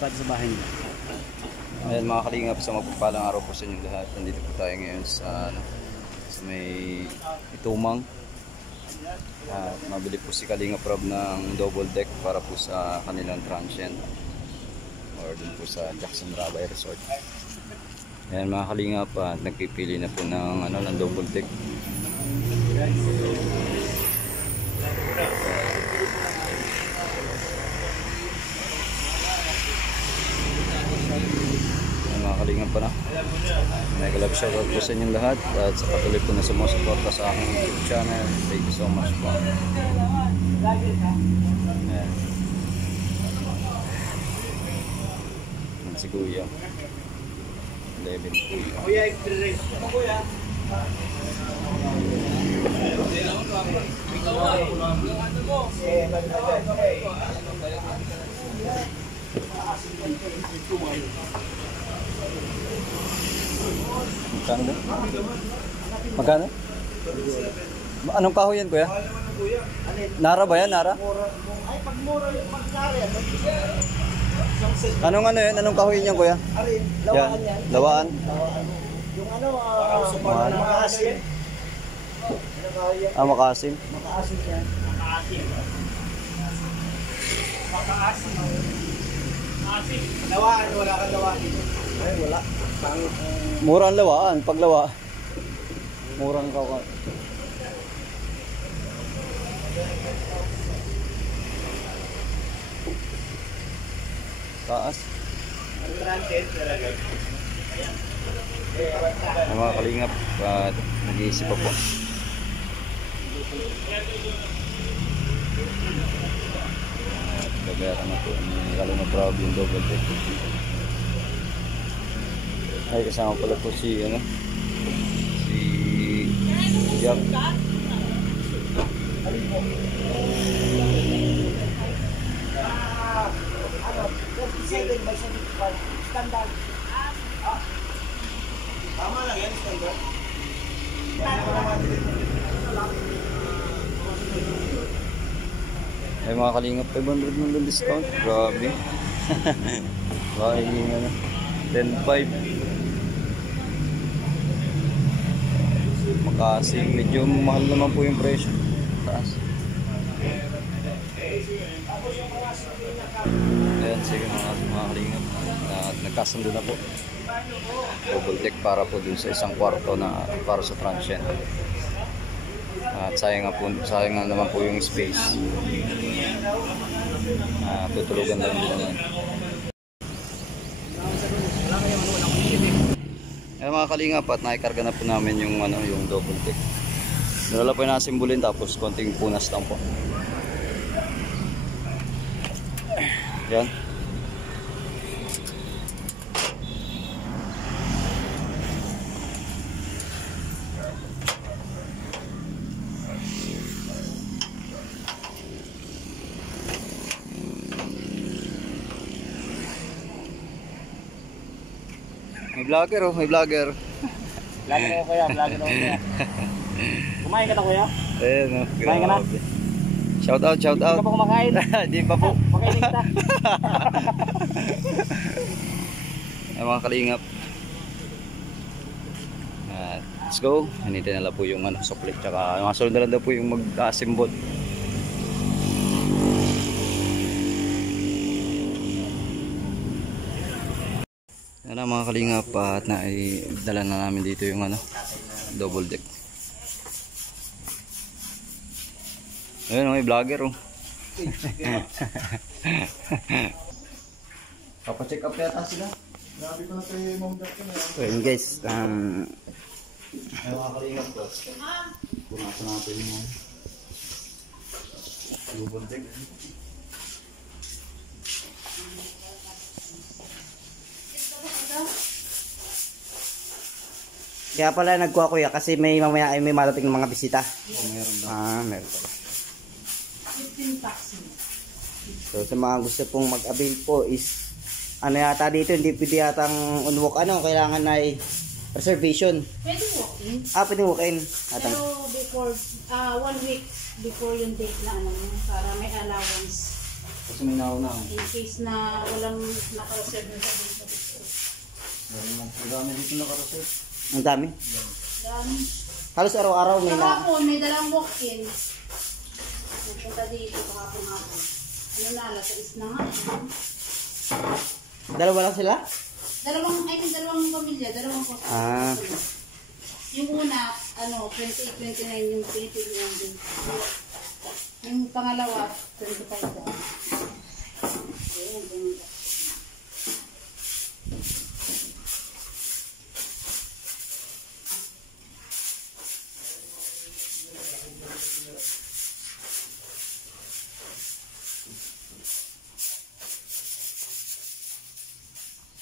parati sa bahay nila. Ayan mga kalingap, sa mapagpalang araw po sa inyong lahat. Nandito po tayo ngayon sa may Itumang. Mabili po si Kalingap Rob ng double deck para po sa kanilang transient or dun po sa Jackson Rabay Resort. Ayan mga kalingap, nagpipili na po ng, ng double deck. Mga kalingap pa na. May galab shoutout po sa inyong lahat at sa patuloy po na sumusuporta sa aking YouTube channel. Thank you so much po. Ayan. Si Kuya 11 Kuya experience mo Kuya. Magkano ba? Magkano? Anong kahoy yan Kuya? Nara ba yan? Nara? Ay, pag mura yung magkari. Anong yan? Anong kahoy niyan Kuya? Lawaan yan. Lawaan? Yung makaasim. Makasim? Makaasim yan. Makaasim. Lawaan, wala kang lawaan dito. Ay, wala. Mura ang lawaan. Paglawa, murang kahoy. Taas. Mga kalingap, nag-iisip pa po. Babayaran na po ni Kalingap Rob yung double deck. Ay, kasama pala po si Jack. Standard. Tama lang yan, standard. Ay mga kalingap, 500 ng discount. Grabe. Bakit yung 10.5. Makasing medyo mahal naman po yung presyo. Taas. Ayan, sige mga kalingap. Nagkasundo na po. Double deck para po dun sa isang kwarto na para sa transient. At sayang nga naman po yung space. Tutulugan lang din naman. Ayan mga kalingap, at nakikarga na po namin yung yung double deck. Dala po yung nasimbulin tapos konting punas lang po. Yan. May vlogger may vlogger. Vlogger ako Kuya, vlogger ako Kuya. Kumain ka na Kuya? Ayan Kumain ka na? Shout out. Hindi ka pa kumakain? Hindi pa po. Pakainin kita. Ay mga kalingap. Let's go. Hinintay na lang po yung suklit. Tsaka masunod na lang daw po yung mag-asimbot. Yan mga kalingap, at dala na namin dito yung double deck. Ayun, may vlogger Papacheck up yata sila. Grabe ko na tayo Ma'am Dr. So yun guys, ay mga kalingap ko. Punasan natin yung double deck. Kaya pala nagkuha Kuya kasi mamaya ay may marating ng mga bisita. Meron daw. Meron pala. So sa mga gusto pong mag-avail po is yata dito hindi pwede yatang on-walk kailangan ay reservation. Pwede walk-in. Pwede walk-in. Pero before, 1 week before yung date na para may allowance. Kasi may nauna. In case na walang nakareserve na sa dito. Ang dami dito nakareserve. Ang dami. Dami. Halos araw-araw may na. Kahapon, may dalang walk-in. Nagpunta dito, kahapon ako. Ano na, alas 6 na nga. Dalawa lang sila? Dalawang pamilya, dalawang post. Ah. Yung una, 28, 29 yung pinipilihan din. Yung pangalawa, 25 daw. Ayun, ganun.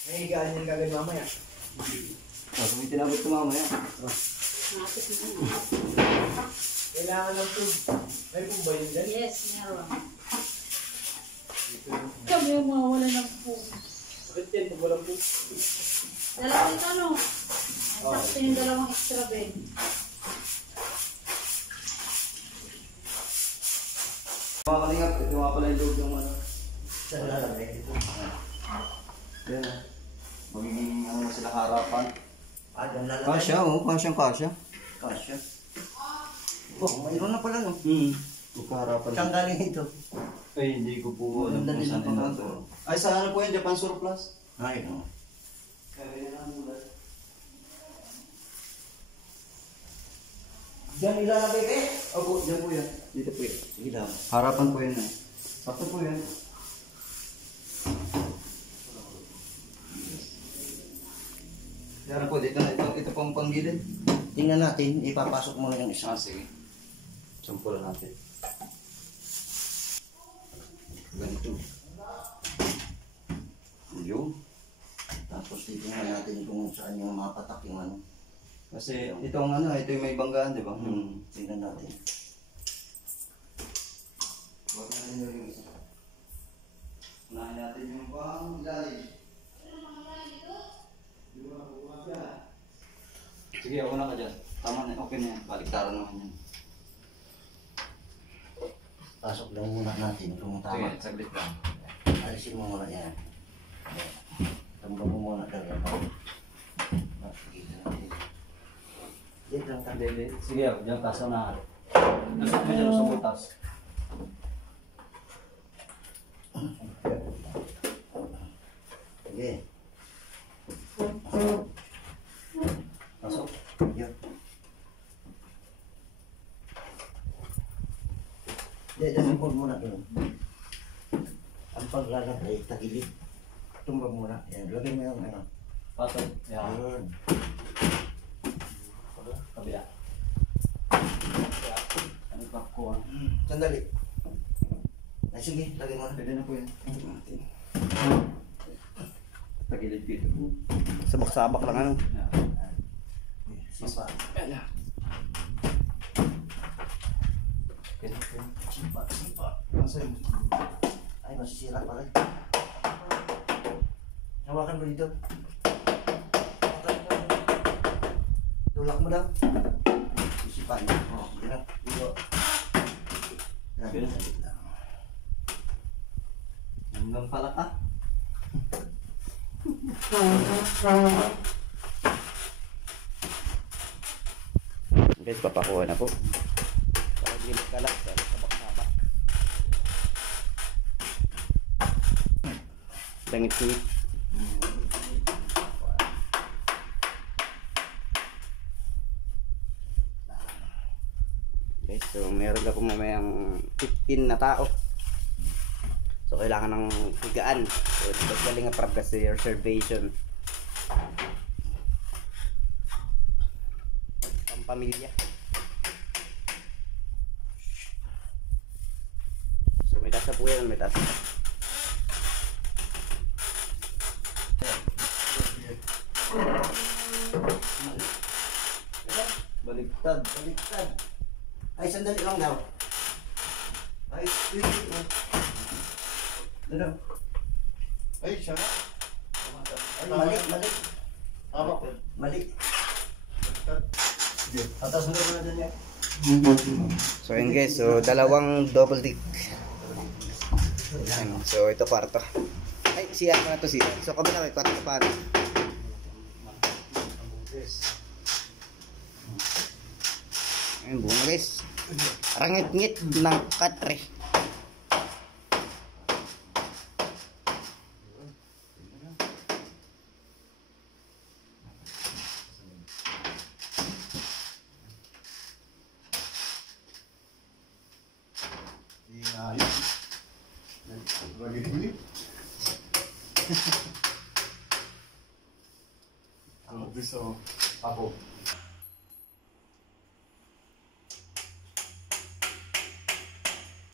Ay, gaan yung gagawin mamaya. May tinabot ko mamaya. Nakapit na yun. Kailangan ng tube. May tube ba yun dyan? Yes, meron. Kami yung mawala ng po. Bakit yan? Pag walang tube. Dalawang ito, sakto yung dalawang extra bed. Mga kalingap, ito nga pala yung loob ng ano. Saan lalagay ito? Yan ah. Magiging ano na sila harapan. Dyan lalagay. Kasya oh, kasyang kasya. Kasya. Oh, mayroon na pala no. Magkaharapan. Saan galing ito? Ay, hindi ko po alam Ang dali kung saan ng ito. pagkakataon. Ay, sa ano po yan? Japan Surplus? Ay, no. Kaya yan ang mula. Diyan ilalagay kayo? Opo, dyan po yan. Dito po yan. Sige lang. Harapan po yan eh. Sakto po yan. Yan po, dito na. Ito pong panggilid. Tingnan natin, ipapasok mo na yung isa. Sige. Sampulan natin. Ganito. Yun. Tapos titingnan natin kung saan yung mapatak yung ano. Kasi itong ano, ito yung may banggaan, di ba? Tingnan natin. Huwag na rin yung isa. Unahin natin yung pang ilalim. Sige, una ka dyan. Tama na, okay na yan. Baliktaran naman yan. Pasok lang muna natin kung tama. Sige, saglit lang. Alisin mo muna yan. Tambang mo muna daw yan. Makikita natin. Diyan lang tayo. Hindi. Sige, dyan taas na. Nasok mo dyan sa butas. Sige. Pasok. Yan. Diyan muna doon. Ang paglalagay, tagilid. Tumbang muna. Yan, lagay mo yung ano. Pasok. Yan. Ayun. Kabila. Ano pa ko? Sandali. Ay, sige, lagay mo na. Pwede na po yan. Tagilid dito po. Sabak-sabak lang ano. Yan. Sipa. Sipa, sipa. Nasaan? Ay, masisira pala. Hawakan mo dito. Tulak mo daw. Sisipan mo. Oh, yan. Dito. Yan, Ganun. salit lang. Hanggang pala ka. Guys, papakuha na po. Para hindi magkalat sa sabak-sabak. Langit-singit. Guys, so meron na po mamayang 15 na tao. So kailangan ng higaan. So ito galing nga para kasi reservation. Pampamilya. So may taas na po yan, may taas na. Baliktad. Baliktad. Ay, sandali lang daw. Ay, wait. Ano? Ay, siya nga. Ay, mali, mali. Tama. Mali. Atas mo na dyan yan. So yun guys, so dalawang double deck. Ayan. So ito kwarto. Ay, siya na to siya. So kabila may kwarto pa. Ayan, bunga guys. Rangit-ngit ng katre. Ayos. Lagi dili. Ang piso ako.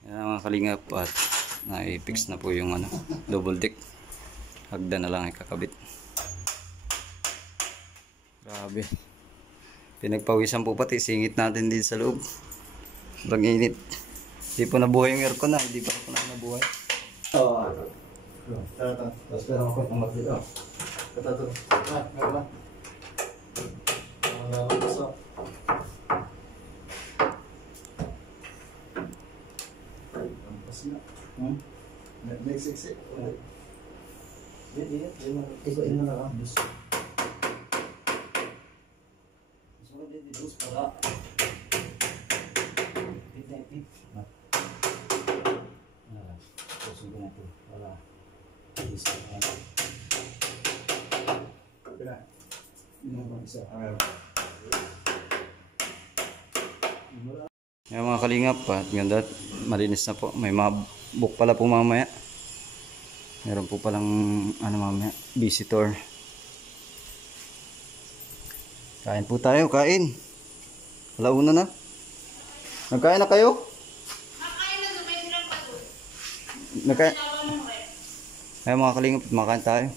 Yan mga kalingap at na-fix na po yung ano, double deck. Hagdan na lang ay kakabit. Grabe. Pinagpawisan po pati singit natin din sa loob. Sobrang init. Hindi po nabuhay yung aircon na, hindi pa po nabuhay. Oo. Tapos pero ako ang magdito. Ito. Meron. Next exit. Ibain mo na lang. Yan mga kalingap at ganda at malinis na po. May mga book pala po mamaya. Meron po palang ano mamaya, visitor. Kain po tayo, kain. Alauna na. Nagkain na kayo? Nakain na, may silang pato. Nagkain. Tawag mo rin. Ay mga kalingap, makain tayo.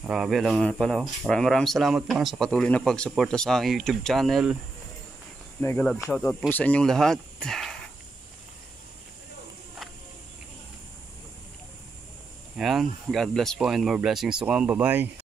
Grabe, alam na pala. Oh. Maraming salamat po sa patuloy na pagsuporta sa aking YouTube channel. Mega love shoutout po sa inyong lahat. Yan, God bless po and more blessings to come. Bye bye.